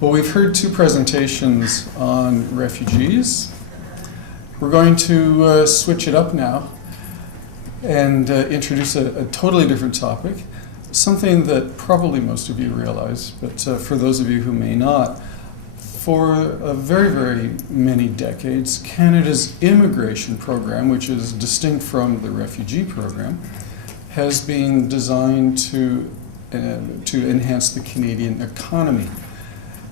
Well, we've heard two presentations on refugees. We're going to switch it up now and introduce a totally different topic, something that probably most of you realize, but for those of you who may not, for a very, very many decades, Canada's immigration program, which is distinct from the refugee program, has been designed to enhance the Canadian economy.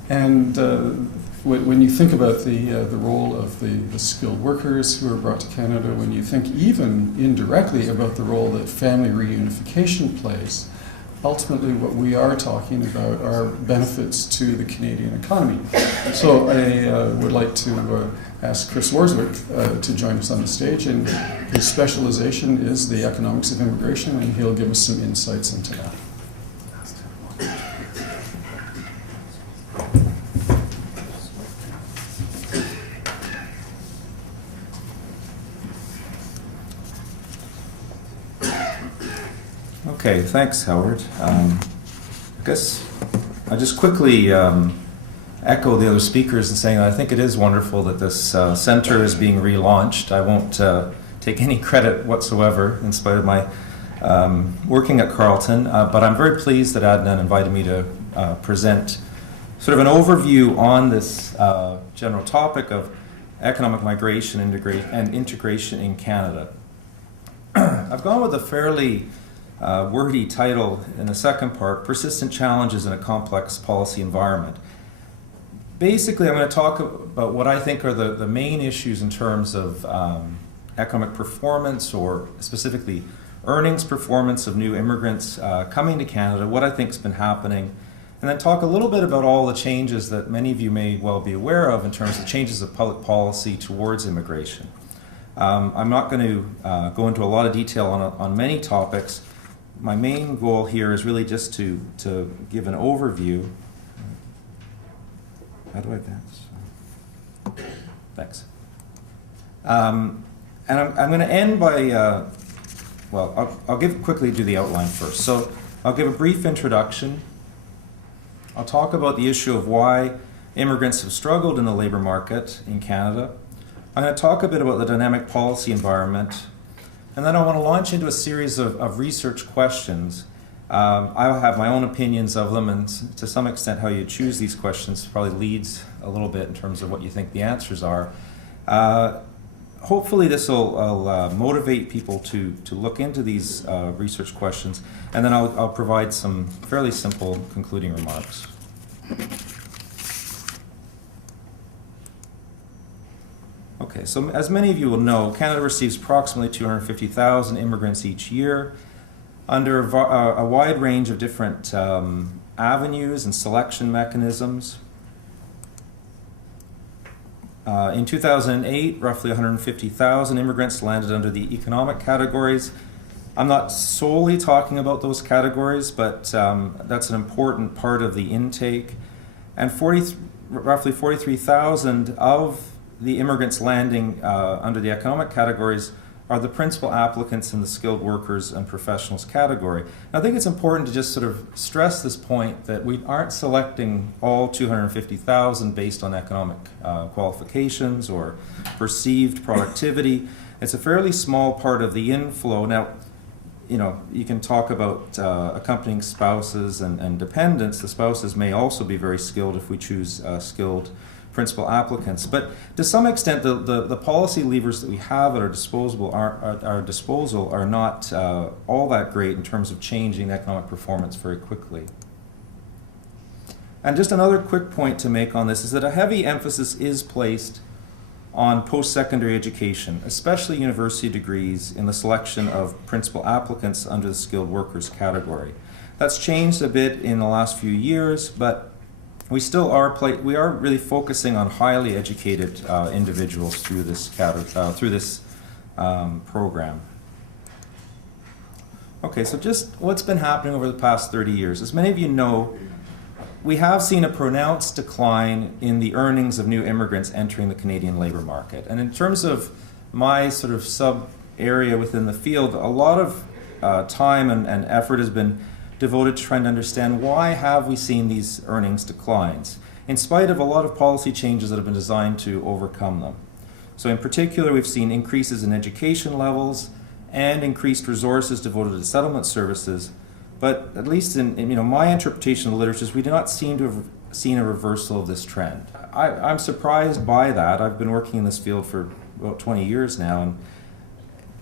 And when you think about the role of the skilled workers who are brought to Canada, when you think even indirectly about the role that family reunification plays, ultimately what we are talking about are benefits to the Canadian economy. So I would like to ask Chris Worswick to join us on the stage, and his specialization is the economics of immigration, and he'll give us some insights into that. Okay, thanks, Howard. I guess I'll just quickly echo the other speakers in saying that I think it is wonderful that this center is being relaunched. I won't take any credit whatsoever in spite of my working at Carleton, but I'm very pleased that Adnan invited me to present sort of an overview on this general topic of economic migration and integration in Canada. I've gone with a fairly wordy title in the second part, Persistent Challenges in a Complex Policy Environment. Basically, I'm going to talk about what I think are the main issues in terms of economic performance, or specifically earnings performance of new immigrants coming to Canada, what I think has been happening, and then talk a little bit about all the changes that many of you may well be aware of in terms of changes of public policy towards immigration. I'm not going to go into a lot of detail on many topics. My main goal here is really just to give an overview. How do I advance? Thanks. And I'm going to end by, I'll quickly do the outline first. So I'll give a brief introduction. I'll talk about the issue of why immigrants have struggled in the labor market in Canada. I'm going to talk a bit about the dynamic policy environment. And then I want to launch into a series of research questions. I'll have my own opinions of them, and to some extent how you choose these questions probably leads a little bit in terms of what you think the answers are. Hopefully this will motivate people to look into these research questions, and then I'll provide some fairly simple concluding remarks. Okay, so as many of you will know, Canada receives approximately 250,000 immigrants each year under a wide range of different avenues and selection mechanisms. In 2008, roughly 150,000 immigrants landed under the economic categories. I'm not solely talking about those categories, but that's an important part of the intake. And roughly 43,000 of the immigrants landing under the economic categories are the principal applicants in the skilled workers and professionals category. And I think it's important to just sort of stress this point that we aren't selecting all 250,000 based on economic qualifications or perceived productivity. It's a fairly small part of the inflow. Now, you can talk about accompanying spouses and dependents. The spouses may also be very skilled if we choose skilled principal applicants. But to some extent, the policy levers that we have at our disposal are not all that great in terms of changing economic performance very quickly. And just another quick point to make on this is that a heavy emphasis is placed on post-secondary education, especially university degrees, in the selection of principal applicants under the skilled workers category. That's changed a bit in the last few years, but we still are really focusing on highly educated individuals through this program. Okay, so just what's been happening over the past 30 years. As many of you know, we have seen a pronounced decline in the earnings of new immigrants entering the Canadian labor market. And in terms of my sort of sub-area within the field, a lot of time and effort has been devoted to trying to understand why have we seen these earnings declines. in spite of a lot of policy changes that have been designed to overcome them. So in particular, we've seen increases in education levels and increased resources devoted to settlement services. But at least in my interpretation of the literature, we do not seem to have seen a reversal of this trend. I'm surprised by that. I've been working in this field for about 20 years now, and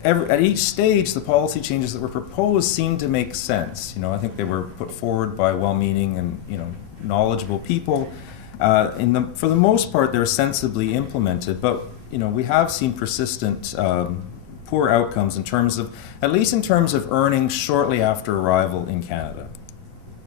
at each stage, the policy changes that were proposed seemed to make sense. I think they were put forward by well-meaning and knowledgeable people. For the most part, they're sensibly implemented, but we have seen persistent poor outcomes at least in terms of earnings shortly after arrival in Canada.